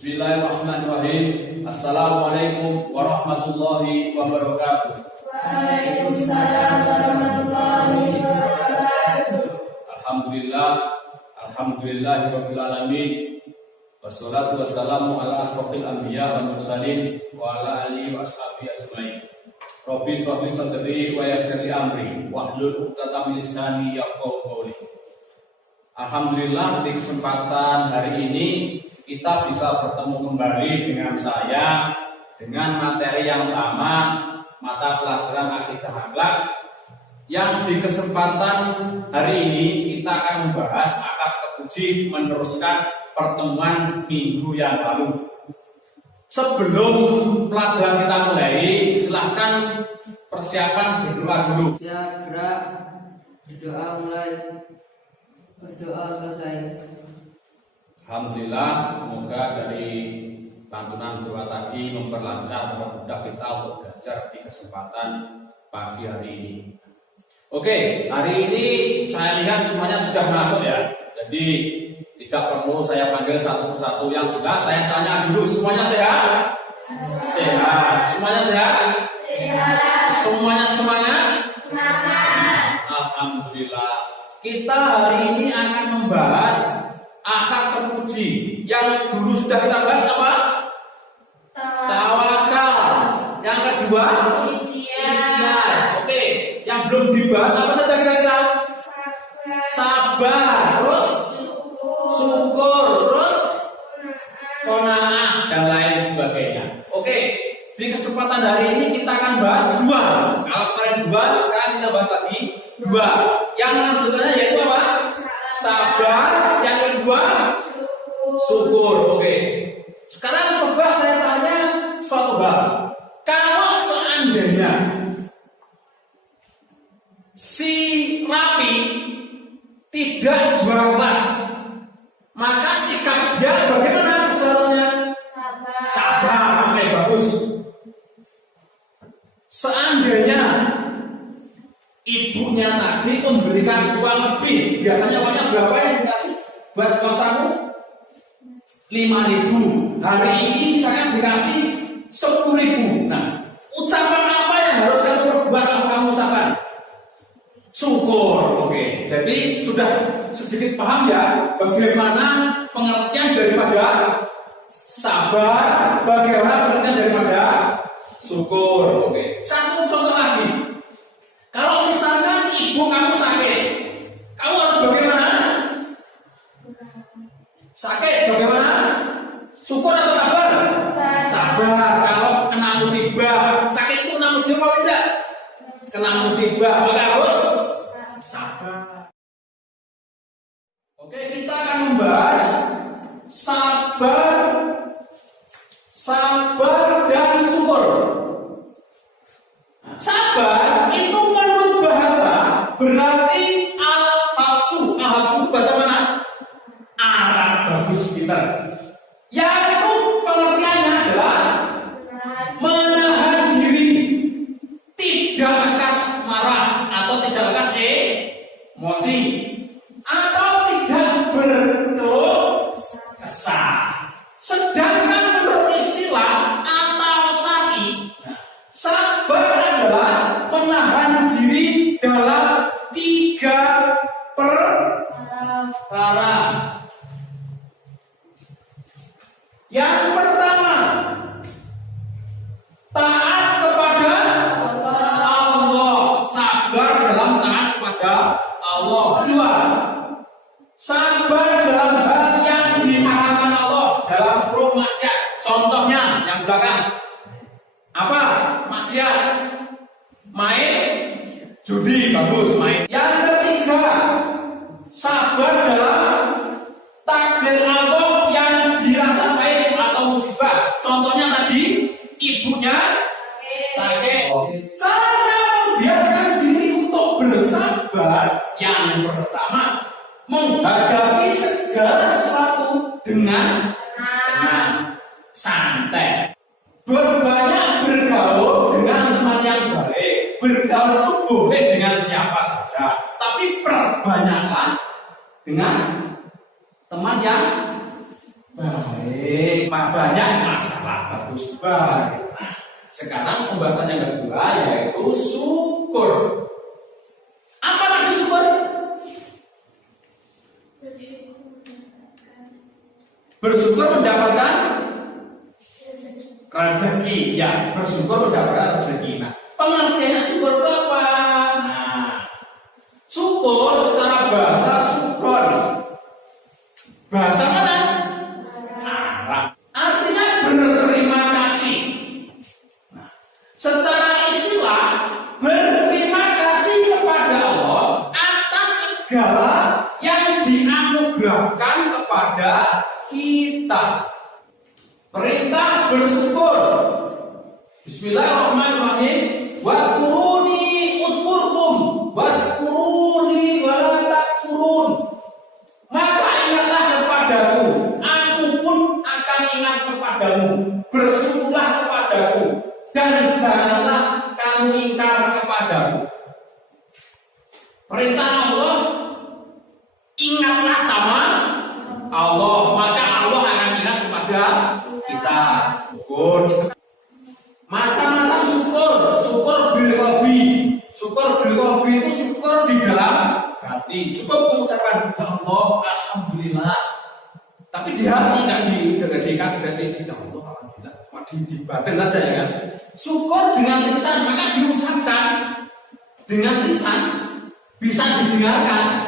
Bismillahirrahmanirrahim. Assalamualaikum warahmatullahi wabarakatuh. Waalaikumsalam warahmatullahi wabarakatuh. Alhamdulillahirabbil alamin. Wassalatu wassalamu ala asrofil anbiya wal mursalin wa ala alihi wa ashabihi ajmain. Rabbi shrah li sadri wa yassir li amri wahlul 'uqdatam min lisani yafqahu qawli. Alhamdulillah, di kesempatan hari ini kita bisa bertemu kembali dengan saya dengan materi yang sama, mata pelajaran akidah akhlak, yang di kesempatan hari ini kita akan membahas akad terpuji meneruskan pertemuan minggu yang lalu. Sebelum pelajaran kita mulai, silahkan persiapan berdoa dulu. Siap, gerak, berdoa mulai, berdoa selesai. Alhamdulillah, semoga dari lantunan doa tadi memperlancar, mempermudah kita untuk belajar di kesempatan pagi hari ini. Oke, hari ini saya lihat semuanya sudah masuk ya. Jadi tidak perlu saya panggil satu persatu. Yang jelas saya tanya dulu, semuanya sehat? Sehat. Semuanya sehat? Sehat. Semuanya Semangat. Alhamdulillah. Kita hari ini akan membahas akad terpuji. Yang dulu sudah kita bahas apa? Tawakal. Yang kedua, ikhtiar. Oke, yang belum dibahas apa saja kira-kira? Sabar, terus syukur, terus qanaah dan lain sebagainya. Oke, di kesempatan hari ini kita akan bahas dua. Kalau kemarin dua, sekarang kita bahas lagi dua. Yang lanjutannya yaitu apa? Sabar. Yang kedua, syukur. Oke. Sekarang coba saya tanya suatu hal. Kalau seandainya si Rapi tidak jual kelas, maka sikap dia bagaimana seharusnya? Sabar. Oke, bagus. Seandainya ibunya tadi memberikan uang lebih, biasanya uangnya berapa yang dikasih buat uang saku? 5.000. Hari ini misalkan dikasih 10.000. Nah, ucapan apa yang harus kamu perbuat kalau kamu ucapkan? Syukur. Oke. Jadi sudah sedikit paham ya bagaimana pengertian daripada sabar, bagaimana pengertian daripada syukur. Oke. Satu contoh lagi. Kalau misalkan ibu kamu sakit, kamu harus bagaimana? Sakit bagaimana? Syukur atau sabar? Sabar. Kalau kena musibah, sakit itu kena musibah atau tidak? Kena musibah, maka harus sabar. Oke, kita akan membahas sabar, dan syukur. Sabar itu menurut bahasa berarti al-habsu. Al-habsu itu bahasa mana? Arab. Bagus kita. Yaitu pengertiannya adalah menahan diri, tidak lekas marah atau tidak lekas emosi, atau tidak berkeluh kesah. Sedangkan menurut istilah atau syar'i, sabar adalah menahan diri dalam 3 perkara. Yang pertama, taat kepada Allah. Sabar dalam taat kepada Allah. Kedua, sabar dalam hal yang diharamkan Allah, dalam pro maksiat. Contohnya yang belakang. Apa? Maksiat. Main judi, bagus main. Yang ketiga, sabar dalam takdir Allah yang dirasa baik atau musibah. Contohnya tadi ibunya sakit. Cara membiasakan diri untuk bersabar yang pertama, menghadapi segala sesuatu dengan santai. Berbanyak bergaul dengan teman yang baik. Bergaul itu boleh dengan siapa saja, tapi perbanyaklah dengan teman yang Baik, banyak masalah bagus baik. Nah, sekarang pembahasan yang kedua yaitu syukur. Apa lagi syukur? Bersyukur mendapatkan rezeki. Ya, bersyukur mendapatkan rezeki. Nah, pengertiannya syukur itu apa? Nah, syukur secara bahasa syukur. Bahasa mana? Arab. Artinya berterima kasih. Nah, secara istilah berterima kasih kepada Allah atas segala yang dianugerahkan kepada kita. Perintah bersyukur. Bismillahirrahmanirrahim. Wadkuruni udkurkum waskuruni wala takfurun. Maka ingatlah kepadaku, aku pun akan ingat kepadamu. Bersyukurlah kepadaku dan janganlah kamu ingkar kepadaku. Perintah Allah, ingatlah sama Allah, maka Allah akan ingat kepada kita. Syukur itu macam-macam syukur. Syukur bil qalbi. Syukur bil qalbi itu syukur di dalam hati. Cukup mengucapkan ya Allah, alhamdulillah. Tapi di hati nggak didengarkan berarti ya Allah, alhamdulillah. Di batin aja ya kan. Syukur dengan lisan, maka diucapkan dengan lisan bisa didengarkan.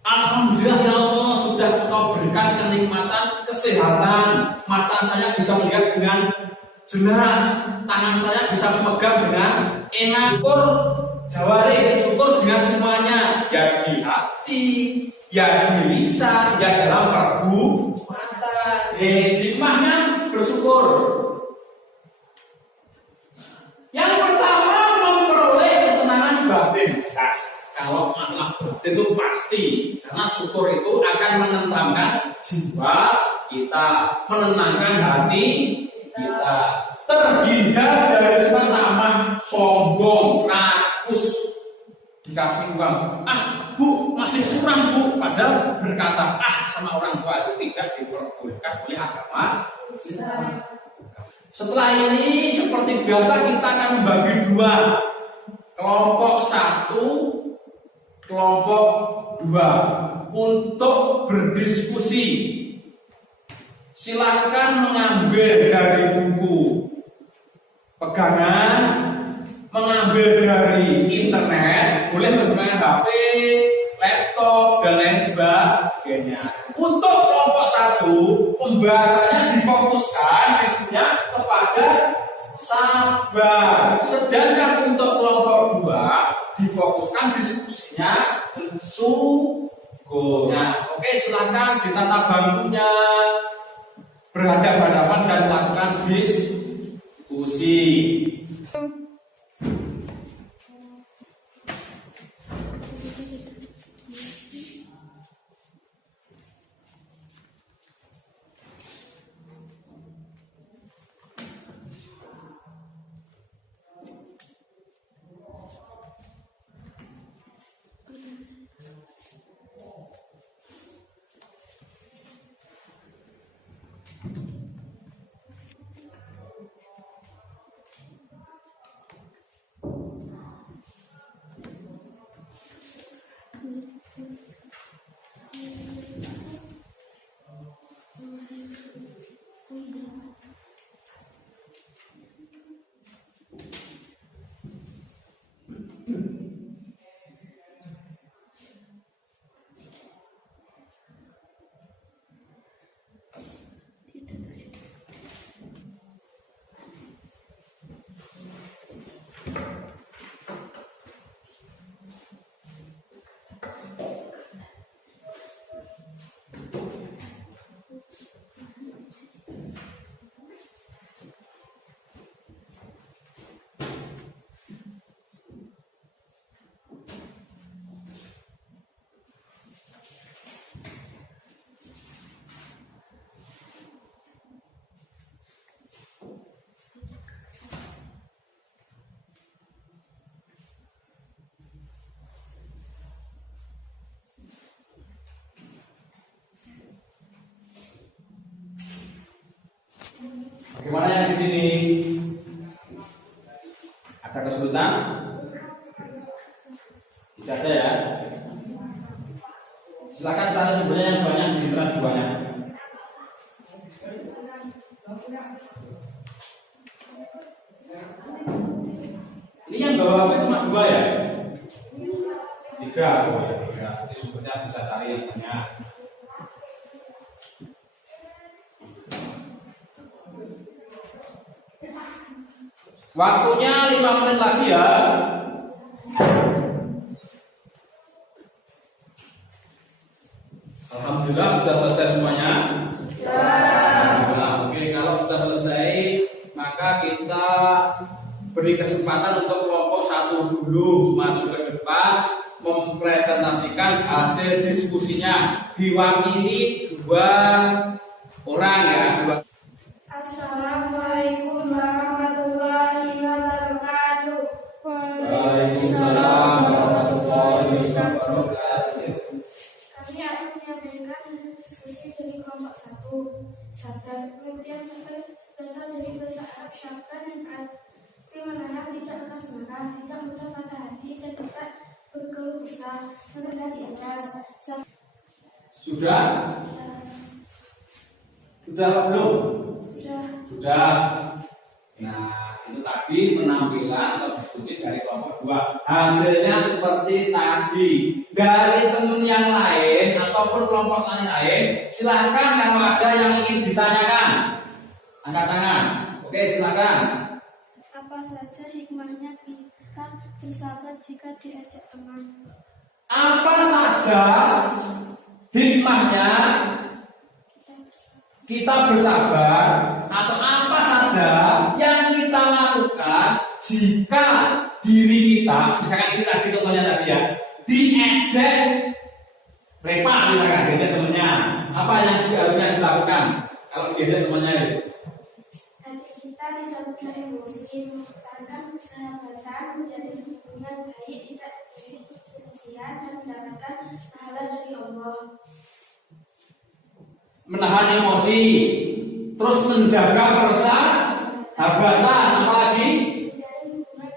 Alhamdulillah ya Allah, sudah Engkau berikan kenikmatan kesehatan. Mata saya bisa melihat dengan jelas, tangan saya bisa memegang dengan enak. Syukur jawari, syukur dengan semuanya, ya di hati, ya di lisan, ya dalam perbuatan. Hikmahnya bersyukur. Yang pertama, memperoleh ketenangan batin. Kalau masalah batin itu pasti, karena syukur itu akan menenangkan jiwa kita, menenangkan hati kita, terhindar dari sifat tamak, sombong, rakus. Dikasih uang, bu masih kurang bu, padahal berkata sama orang tua itu tidak diperbolehkan oleh agama. Setelah ini seperti biasa kita akan membagi dua, kelompok satu, kelompok dua, untuk berdiskusi. Silakan mengambil dari buku pegangan, mengambil dari internet, boleh menggunakan HP, laptop, dan lain sebagainya. Untuk kelompok satu, pembahasannya difokuskan diskusinya kepada sabar. Sedangkan untuk kelompok dua, difokuskan diskusinya syukur. Nah, oke, silakan ditata bangkunya, berhadapan-hadapan dan lakukan diskusi. Bagaimana yang di sini? Ada kesulitan? Tidak ada ya? Silakan cari sumbernya yang banyak di internet banyak. Ini yang bawa HP cuma 2 ya? 3, oh ya 3. Jadi sumbernya bisa cari yang banyak. Waktunya 5 menit lagi ya. Alhamdulillah sudah selesai semuanya. Alhamdulillah. Oke, kalau sudah selesai, maka kita beri kesempatan untuk kelompok 1 dulu maju ke depan mempresentasikan hasil diskusinya, diwakili 2 orang ya. Assalamualaikum warahmatullahi wabarakatuh. Waalaikumsalam warahmatullahi wabarakatuh. Kami akan menyampaikan hasil diskusi dari kelompok 1. Sabar, kemudian sabar berasal dari bahasa Arab syabban yang arti menahan, tidak keras marah, tidak mudah patah hati, dan tidak berkeluh kesah, merendah di atas. Sudah? Sudah belum? Sudah. Nah, itu tadi penampilan atau diskusi dari kelompok 2. Hasilnya seperti tadi. Dari teman yang lain ataupun kelompok lain, silahkan kalau ada yang ingin ditanyakan. Angkat tangan. Oke, silahkan. Apa saja hikmahnya kita bersahabat jika diajak teman? Apa saja hikmahnya kita bersabar, atau apa saja yang kita lakukan jika diri kita, misalkan ini tadi contohnya tadi ya, diejek Repa, misalkan diejek temennya, apa yang harusnya dilakukan kalau diejek temennya itu? Hati kita tidak mudah emosi, mempertahankan persahabatan, menjadi hubungan baik, tidak terjadi perselisihan, dan mendapatkan pahala dari Allah. Menahan emosi, terus menjaga persahabatan, apalagi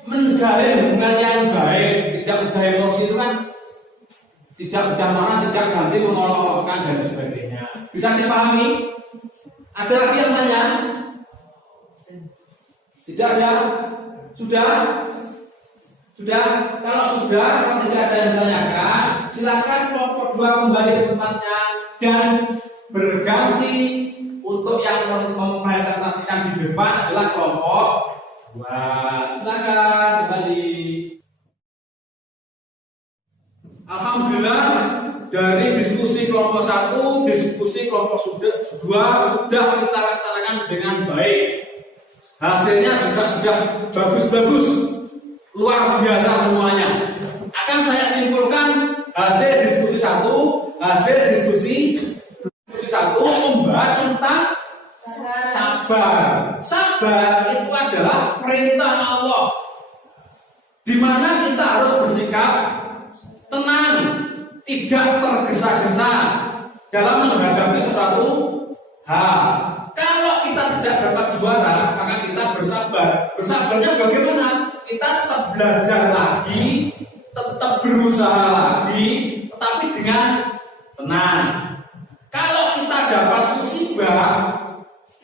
menjalin hubungan yang baik, tidak mudah emosi itu kan, tidak mudah marah, tidak ganti mengolok-olokkan dan sebagainya. Bisa dipahami? Ada lagi yang tanya? Tidak ada? Sudah? Sudah? Kalau sudah, kalau tidak ada yang ditanyakan, silakan kelompok 2 kembali ke tempatnya dan berganti. Untuk yang mempresentasikan di depan adalah kelompok 2. Silakan kembali. Alhamdulillah, dari diskusi kelompok 1, diskusi kelompok 2 sudah kita laksanakan dengan baik. Hasilnya juga sudah bagus-bagus, luar biasa semuanya. Akan saya simpulkan hasil diskusi 1, hasil diskusi 1 membahas tentang sabar. Sabar itu adalah perintah Allah, di mana kita harus bersikap tenang, tidak tergesa-gesa dalam menghadapi sesuatu hal. Kalau kita tidak dapat juara, maka kita bersabar. Bersabarnya bagaimana? Kita tetap belajar lagi, tetap berusaha lagi, tetapi dengan tenang. Kalau kita dapat musibah,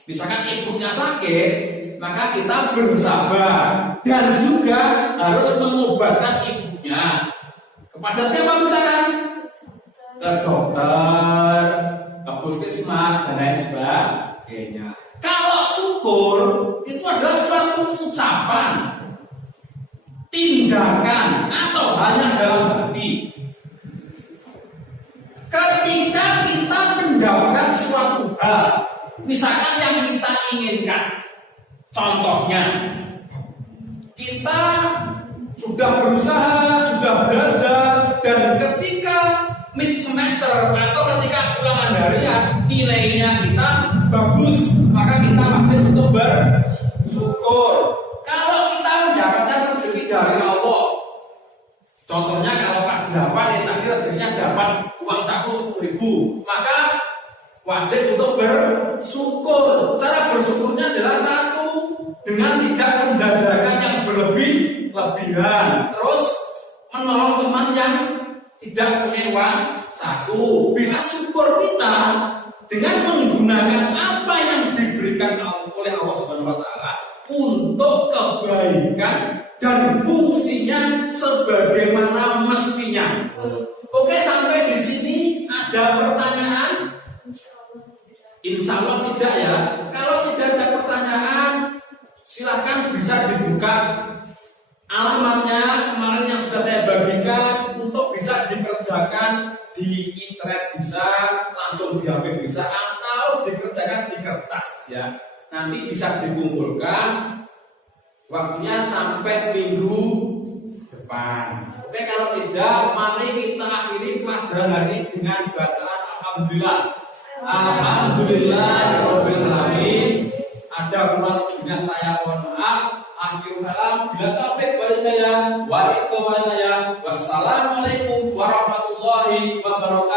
misalkan ibunya sakit, maka kita bersabar dan juga harus mengobatkan ibunya. Kepada siapa misalkan? Ke dokter, ke puskesmas, dan lain sebagainya. Kalau syukur, itu adalah suatu ucapan, tindakan, atau hanya dalam hati. Ketika kita mendapatkan suatu hal, misalkan yang kita inginkan, contohnya kita sudah berusaha, sudah belajar, dan ketika mid semester atau ketika ulangan harian nilainya kita bagus, maka kita wajib untuk bersyukur. Kalau kita mendapatkan rezeki dari Allah, contohnya kalau pas 8 ya tadi rezekinya dapat uang saku 10.000, maka wajib untuk bersyukur. Cara bersyukurnya adalah satu, dengan tidak mendajakan yang berlebih-lebihan. Terus menolong teman yang tidak punya uang. Satu, bisa syukur kita dengan menggunakan apa yang diberikan oleh Allah Subhanahu wa taala untuk kebaikan dan fungsinya sebagaimana mestinya. Oke, sampai di sini ada pertanyaan? Insya Allah tidak ya. Kalau tidak ada pertanyaan, silakan bisa dibuka alamatnya kemarin yang sudah saya bagikan untuk bisa dikerjakan di internet, bisa langsung di HP bisa, atau dikerjakan di kertas ya. Nanti bisa dikumpulkan, waktunya sampai minggu depan. Oke, kalau tidak, mari kita akhiri pelajaran hari ini dengan bacaan Alhamdulillah. Alhamdulillahirabbil alamin. Ada kurang lebihnya saya mohon maaf. Akhirul kalam, bila taufik walhidayah wa iqamah. Wassalamualaikum warahmatullahi wabarakatuh.